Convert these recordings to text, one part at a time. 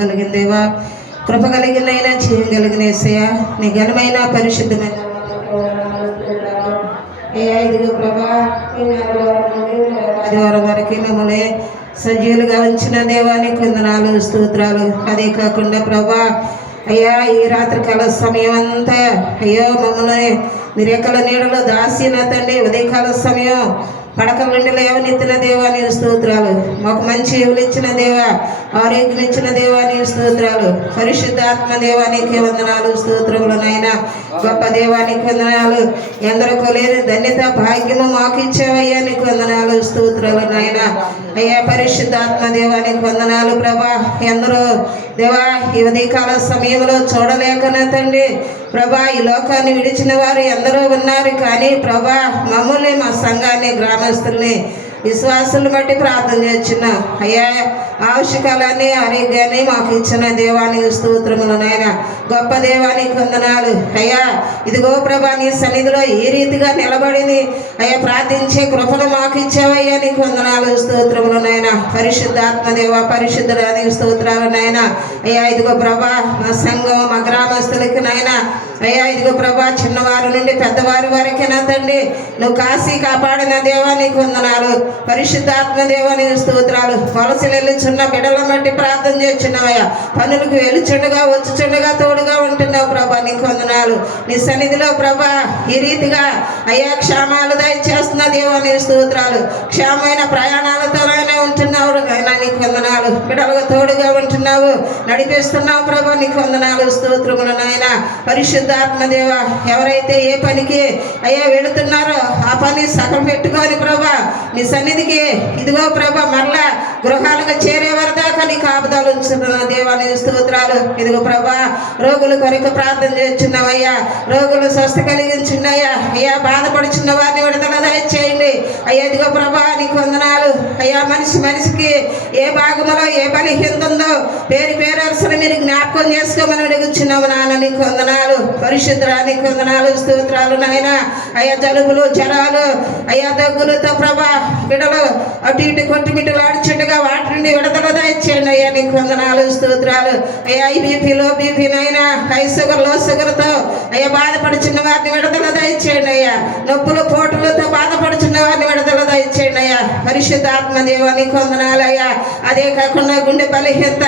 కలిగిన దేవా, కృప కలిగినైనా చేయగలిగిన యేసయ్య, నీ ఘనమైన పరిశుద్ధమైన ఇదిగో ప్రభా, ఆదివారం వరకు మిమ్మల్ని సజీవులుగా ఉంచిన దేవానికి వందనాలు, స్తోత్రాలు. అదే కాకుండా ప్రభా అయ్యా, ఈ రాత్రికాల సమయం అంతా అయ్యో మమ్మల్ని నిరేకల నీడలో దాసిన తండ్రి, ఉదయకాల సమయం పడక నుండి లేవనెత్తిన దేవా నీకు స్తోత్రాలు. మాకు మంచి ఇచ్చిన దేవా, ఆరోగ్యం ఇచ్చిన దేవా నీకు స్తోత్రాలు. పరిశుద్ధాత్మ దేవానికి వందనాలు, స్తోత్రములు నాయనా. గొప్ప దేవానికి వందనాలు. ఎందరికో లేని ధన్యత భాగ్యము మాకు ఇచ్చావయ్యా, నీకు వందనాలు, స్తోత్రాలు నాయనా. అయ్యా పరిశుద్ధాత్మ దేవానికి వందనాలు ప్రభా. ఎందరో దేవా ఈ ఉదయకాల సమయంలో చూడలేకనా తండ్రి ప్రభా, ఈ లోకాన్ని విడిచిన వారు ఎందరో ఉన్నారు. కానీ ప్రభా మమ్మల్ని, మా సంఘాన్ని, గ్రామస్తుల్ని, విశ్వాసులు బట్టి ప్రార్థన చేస్తున్న అయ్యా, ఆవశ్యకాలన్నీ ఆరోగ్యాన్ని మాకు ఇచ్చిన దేవానికి స్తోత్రములు నాయన. గొప్ప దేవానికి వందనాలు అయ్యా. ఇదిగో ప్రభా, నీ సన్నిధిలో ఈ రీతిగా నిలబడిని అయ్యా ప్రార్థించే కృపను మాకు ఇచ్చావయ్యా, నీకు వందనాలు, స్తోత్రములు నాయన. పరిశుద్ధాత్మ దేవ, పరిశుద్ధుడానికి స్తోత్రాలు నాయన. అయ్యా ఇదిగో ప్రభా, మా సంఘం, మా గ్రామస్తులకి నాయన అయ్యా ఇదిగో ప్రభా, చిన్నవారి నుండి పెద్దవారి వరకేనా తండ్రి నువ్వు కాశీ కాపాడిన దేవా నీకు వందనాలు. పరిశుద్ధాత్మ దేవానికి స్తోత్రాలు. వలసలు వెళ్ళుచున్న బిడ్డలను బట్టి ప్రార్థన చేస్తున్నావయ్యా. పనులకు వెలుచుండగా వచ్చుచుండగా తోడుగా ఉంటున్నావు ప్రభా, నీకు వందనాలు. నీ సన్నిధిలో ప్రభా ఈ రీతిగా అయ్యా క్షేమాలు దయచేస్తున్న దేవానికి స్తోత్రాలు. క్షేమమైన ప్రయాణాలతోనే ఉంటున్నావు అయినా నీకు వందనాలు. బిడ్డలకు తోడుగా ఉంటున్నావు, నడిపిస్తున్నావు ప్రభా, నీకు వందనాలు, స్తోత్రములు నాయన. పరిశుద్ధాత్మ దేవ, ఎవరైతే ఏ పనికి అయ్యా వెళుతున్నారో ఆ పని సగం పెట్టుకొని ప్రభా నీ సన్నిధికి ఇదిగో ప్రభా మరలా గృహాలకు చేరే వరదాకా నీ కాపుదాలు ఉంచుతున్న దేవానికి స్తోత్రాలు. ఇదిగో ప్రభా, రోగుల కొరకు ప్రార్థన చేస్తున్నావయ్యా. రోగులు స్వస్థ కలిగించున్నాయ్యా. అయ్యా బాధపడుచున్న వారిని విడుదల దయచేయండి అయ్యా. ఇదిగో ప్రభా నీకు వందనాలు అయ్యా. మనిషికి ఏ భాగంలో ఏ బలహీనత ఉందో పేరు అసలు మీరు జ్ఞాపకం చేసుకోమని అడుగుచున్నాము నాన్న, నీకు వందనాలు. పరిశుద్ధానికి వందనాలు, స్తోత్రాలు నాయన. అయ్యా జలుబులు, జ్వరాలు, అయ్యా దగ్గులతో ప్రభా బిడలు అటు ఇటు కొట్టుమిట్టులు ఆడుచుండగా వాటి నుండి విడుదల దయచేయండి అయ్యా, నీకు వందనాలు, స్తోత్రాలు. అయ్యా ఈ బీపీలో బీపీనైనా హై షుగర్, లో షుగర్తో అయ్యా బాధపడుచున్న వారిని విడుదల దయచేయండి అయ్యా. నొప్పులు, పోటులతో బాధపడుచున్న వారిని విడుదల దయచేయండి అయ్యా. పరిశుద్ధాత్మ దేవ నీకు వందనాలు అయ్యా. అదే కాకుండా గుండె బలహీనత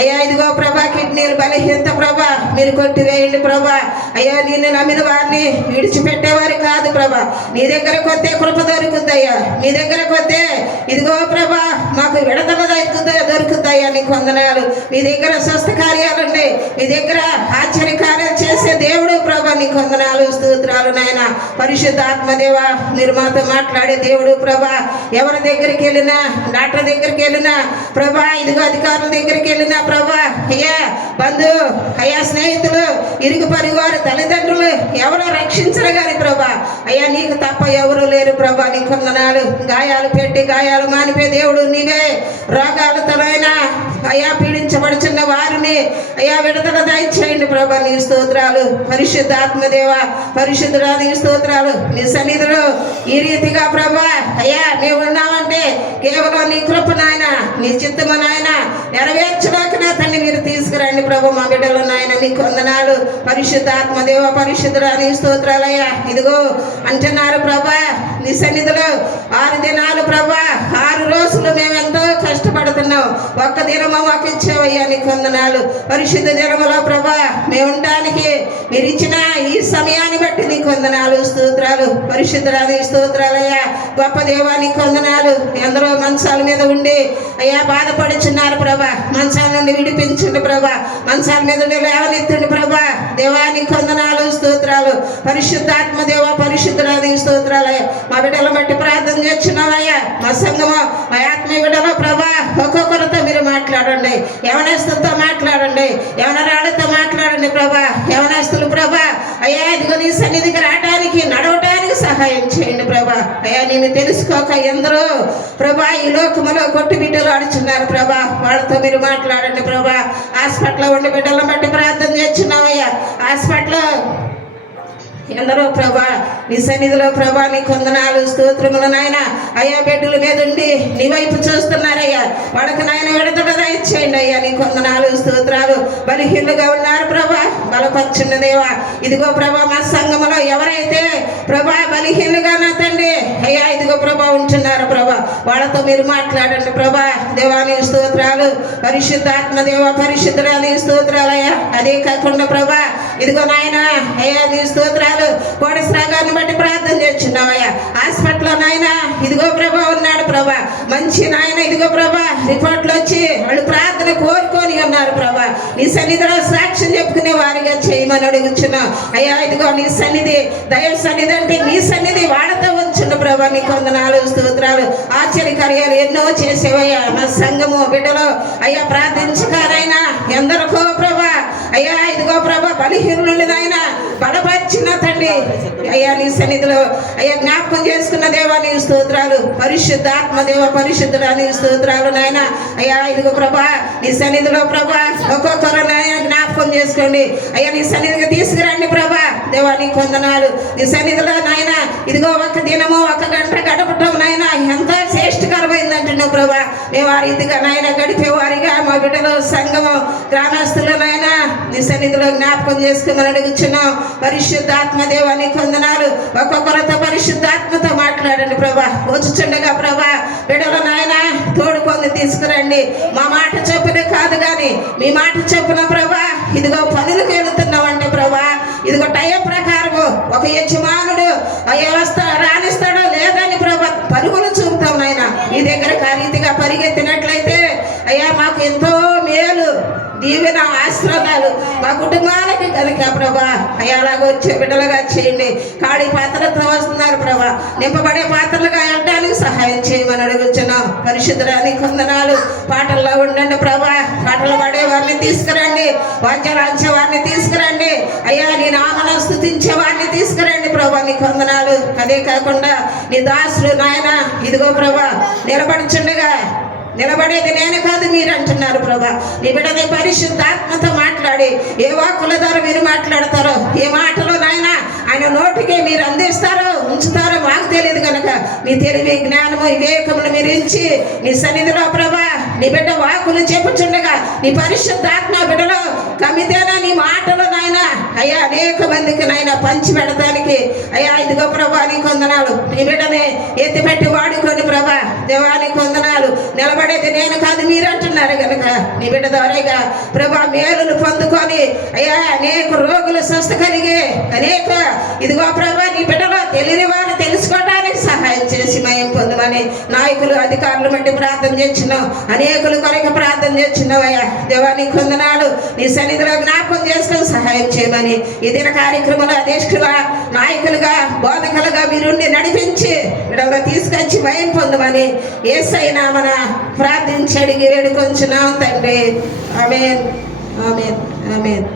అయ్యా ఇదిగో ప్రభా, కిడ్నీలు బలహీనత ప్రభా మీరు కొట్టివేయండి ప్రభా. అయ్యా నిన్ను నమ్మిన వారిని విడిచిపెట్టేవారు కాదు ప్రభా. నీ దగ్గరకు వస్తే కృప దొరుకుతాయ్యా. నీ దగ్గరకు వస్తే ఇదిగో ప్రభా మాకు విడుదల దొరుకుతాయ్యా, నీకు వందనాలు. మీ దగ్గర స్వస్థ కార్యాలుండి, మీ దగ్గర ఆశ్చర్య కార్యాలు చేసే దేవుడు ప్రభా, నీకు వందనాలు, స్తోత్రాలు నాయన. పరిశుద్ధాత్మ దేవ, మీరు మాతో మాట్లాడే దేవుడు ప్రభా. ఎవరి దగ్గరికి వెళ్ళినా, డాక్టర్ దగ్గరికి వెళ్ళినా ప్రభా, ఇదిగో అధికారుల దగ్గరికి వెళ్ళినా ప్రభా అయ్యా, బంధు అయ్యా, స్నేహితులు, ఇరుగు పరివారు, తల్లిదండ్రులు ఎవరో రక్షించరు కానీ ప్రభా అయ్యా నీకు తప్ప ఎవరు లేరు ప్రభా, నీకు వందనాలు. గాయాలు పెట్టి గాయాలు మానిపే దేవుడు నీవే. రోగాలతోనైనా అయ్యా పీడించబడుచున్న వారిని అయ్యా విడుదల దయచేయండి ప్రభా, నీ స్తోత్రాలు. పరిశుద్ధాత్మదేవ, పరిశుద్ధురానికి స్తోత్రాలు. నీ సన్నిధిలో ఈ రీతిగా ప్రభా అయ్యా మేము ఉన్నామంటే కేవలం నీ కృప నాయన, నీ చిత్తము నాయన నెరవేర్చడానికి నా తండ్రి మీరు తీసుకురండి ప్రభు మా బిడ్డలు నాయన, నీకు వందనాలు. పరిశుద్ధాత్మదేవ, పరిశుద్ధురానికి స్తోత్రాలయ్యా. ఇదిగో అంటున్నారు ప్రభా నీ సన్నిధిలో 6 దినాలు ప్రభా, 6 రోజులు మేము ఎంతో కష్టపడుతున్నాం. ఒక్క దినము మాకు ఇచ్చావయ్యా, నీకు వందనాలు. పరిశుద్ధ దినములో ప్రభా మేము ఉండడానికి మీరు ఇచ్చిన ఈ సమయాన్ని బట్టి నీకు వందనాలు, స్తోత్రాలు. పరిశుద్ధురానికి స్తోత్రాలయ్యా. గొప్ప దేవా నీకు వందనాలు. ఎందరో మంచాల మీద ఉండి అయ్యా బాధపడుచున్నారు ప్రభా, మంచాల నుండి విడిపించండి ప్రభా. మంచాల మీద ఉండి లేవనెత్తండి ప్రభా. దేవా నీకు వందనాలు, స్తోత్రాలు. పరిశుద్ధాత్మ దేవ, పరిశుద్ధురానికి స్తోత్రాలయ్యా. మా బిడ్డల బట్టి ప్రార్థన చేస్తున్నావయ్యా. మా సంఘము, మా ఆత్మీయ బిడ్డలో ప్రభా ఒక్కొక్కరితో మీరు మాట్లాడండి. యవనస్తులతో మాట్లాడండి, యవనరాళ్ళతో మాట్లాడండి ప్రభా. యవనస్తులు ప్రభా అయ్యా ఇదిగో నీ సన్నిధికి రావడానికి, నడవటానికి సహాయం చేయండి ప్రభా. అయ్యా నేను తెలుసుకోక ఎందరో ప్రభా ఈ లోకములో కొట్టు బిడ్డలు ఆడుచున్నారు ప్రభా. వాళ్ళతో మీరు మాట్లాడండి ప్రభా. హాస్పిటల్లో ఉండి బిడ్డలను బట్టి ప్రార్థన చేస్తున్నావయ్యా. హాస్పిటల్లో ఎందరో ప్రభా నీ సన్నిధిలో ప్రభా నీ కొందనాలు స్తోత్రములు నాయన అయ్యా బిడ్డల మీద ఉండి నీ వైపు చూస్తున్నారయ్యా వాళ్ళకి నాయన విడుదల దయచేయండి అయ్యా నీ కొందనాలు స్తోత్రాలు బలహీనులుగా ఉన్నారు ప్రభా బలపరచున్న దేవా ఇదిగో ప్రభా మా సంఘములో ఎవరైతే ప్రభా బలహీనులుగా నా తండ్రి అయ్యా ఇదిగో ప్రభా ఉంటున్నారు ప్రభా వాళ్ళతో మీరు మాట్లాడండి ప్రభా దేవాని స్తోత్రాలు పరిశుద్ధాత్మ దేవ పరిశుద్ధురాని స్తోత్రాలు అయ్యా అదే కాకుండా ప్రభా ఇదిగో నాయన అయ్యా నీ స్తోత్రాలు కోడి శ్రాగాన్ని బట్టి ప్రార్థన చేస్తున్నావయ్యా హాస్పిటల్లో నాయన ఇదిగో ప్రభా ఉన్నాడు ప్రభా మంచి నాయన ఇదిగో ప్రభా రిపోర్ట్లు వచ్చి వాళ్ళు ప్రార్థన కోరుకొని ఉన్నారు ప్రభా నీ సన్నిధిలో సాక్ష్యం చెప్పుకునే వారిగా చేయమని అడుగుచున్నావు అయ్యా ఇదిగో నీ సన్నిధి దైవ సన్నిధి అంటే నీ సన్నిధి వాడతా ఉంచుండు ప్రభా నీ కొందనాలు స్తోత్రాలు ఆశ్చర్యకార్యాలు ఎన్నో చేసేవయ్యా మా సంఘము బిడ్డలో అయ్యా ప్రార్థించకారైనా ఎందరికో ప్రభా అయ్యా ఇదిగో ప్రభా బలహీనులైనా బలపరిచిన తండ్రి అయ్యా నీ సన్నిధిలో అయ్యా జ్ఞాపకం చేసుకున్న దేవా నీ స్తోత్రాలు పరిశుద్ధాత్మ దేవ పరిశుద్ధుడా నీ స్తోత్రాలు నాయన అయ్యా ఇదిగో ప్రభా నీ సన్నిధిలో ప్రభా ఒక్కొక్కరు నాయన జ్ఞాపకం చేసుకోండి అయ్యా నీ సన్నిధిగా తీసుకురండి ప్రభా దేవా నీ కొందనాలు నీ సన్నిధిలో నాయన ఇదిగో ఒక దినము ఒక గంట గడపటం నాయన ఎంత శ్రేష్ఠకరమైందంటున్నావు ప్రభా మేము ఆ రీతిగా నాయన గడిపేవారిగా మా బిడ్డలో సంఘము గ్రామస్తులు నాయన నీ సన్నిధిలో జ్ఞాపకం చేసుకోమని అడుగుచున్నాం పరిశుద్ధాత్మ దేవాన్ని కొందనాలు ఒక్కొక్కరితో పరిశుద్ధాత్మతో మాట్లాడండి ప్రభా వచ్చుచుండగా ప్రభా బిడ్డలు నాయన తోడుకొని తీసుకురండి మా మాట చొప్పున కాదు కానీ మీ మాట చొప్పున ప్రభా ఇదిగో పనులకు వెళుతున్నామంటే ప్రభా ఇదిగో టైం ప్రకారము ఒక యజమానుడు రాణిస్తాడో లేదని ప్రభా పరుగులు చూపుతాం నాయన మీ దగ్గరకు ఆ రీతిగా పరిగెత్తినట్లయితే అయ్యా మాకు ఎంతో మేలు దీవెన ఆశీర్వాదాలు మా కుటుంబాలకి కనుక ప్రభా అయ్యాలాగా వచ్చే బిడ్డలుగా చేయండి ఖాళీ పాత్రలతో వస్తున్నారు ప్రభా నింపబడే పాత్రలుగా వెళ్ళడానికి సహాయం చేయమని అడుగుతున్నాం పరిశుద్ధరాని కొందనాలు పాటల్లో ఉండండి ప్రభా పాటలు పాడే వారిని తీసుకురండి వాద్యరాంచే వారిని తీసుకురండి అయ్యా నీ నామను స్తుతించే వారిని తీసుకురండి ప్రభా నీ కొందనాలు అదే కాకుండా నీ దాసులు నాయన ఇదిగో ప్రభా నిలబడేది నేను కాదు మీరు అంటున్నారు ప్రభా నీ బిడ్డని పరిశుద్ధాత్మతో మాట్లాడి ఏ వాక్కుల ద్వారా మీరు మాట్లాడతారో ఏ మాటలో నాయన ఆయన నోటికి మీరు అందిస్తారో ఉంచుతారో మాకు తెలియదు కనుక నీ తెలివి జ్ఞానము వివేకమును మీరు ఇచ్చి నీ సన్నిధిలో ప్రభా నీ బిడ్డ వాక్కులు చెప్పుచుండగా నీ పరిశుద్ధాత్మ బిడ్డలో కమితేనా నీ మాటలు నాయన అయ్యా అనేక మందికి నాయన పంచి పెడతానికి అయ్యా ఇదిగో ప్రభా నీ కొందనాలు నీ బిడ్డని ఎత్తిపెట్టి వాడుకొని ప్రభా దేవాని కొందనాలు నిలబడేది నేను కాదు మీరు అంటున్నారు కనుక నీ బిడ్డ ద్వారాగా ప్రభా మేలును పొందుకొని అయ్యా అనేక రోగులు స్వస్థ కలిగి అనేక ఇదిగో ప్రభా నీ బిడ్డలో తెలియని వారు తెలుసుకోవడానికి సహాయం చేసి మయం పొందమని నాయకులు అధికారులు బట్టి ప్రార్థన చేస్తున్నావు అనేకులు కొరకు ప్రార్థన చేస్తున్నావు అయ్యా దేవాని కొందనాలు నీ సన్నిధిలో జ్ఞాపకం చేసుకొని సహాయం చేయమని ఈ దిన కార్యక్రమంలో అధ్యక్షుల నాయకులుగా బోధకులుగా మీరుండి నడిపించి విడవలో తీసుకొచ్చి మయం పొందమని యేసయ్య నామమున ప్రార్థించి అడిగి వేడుకొంచున్నాం తండ్రి ఆమేన్ ఆమేన్ ఆమేన్.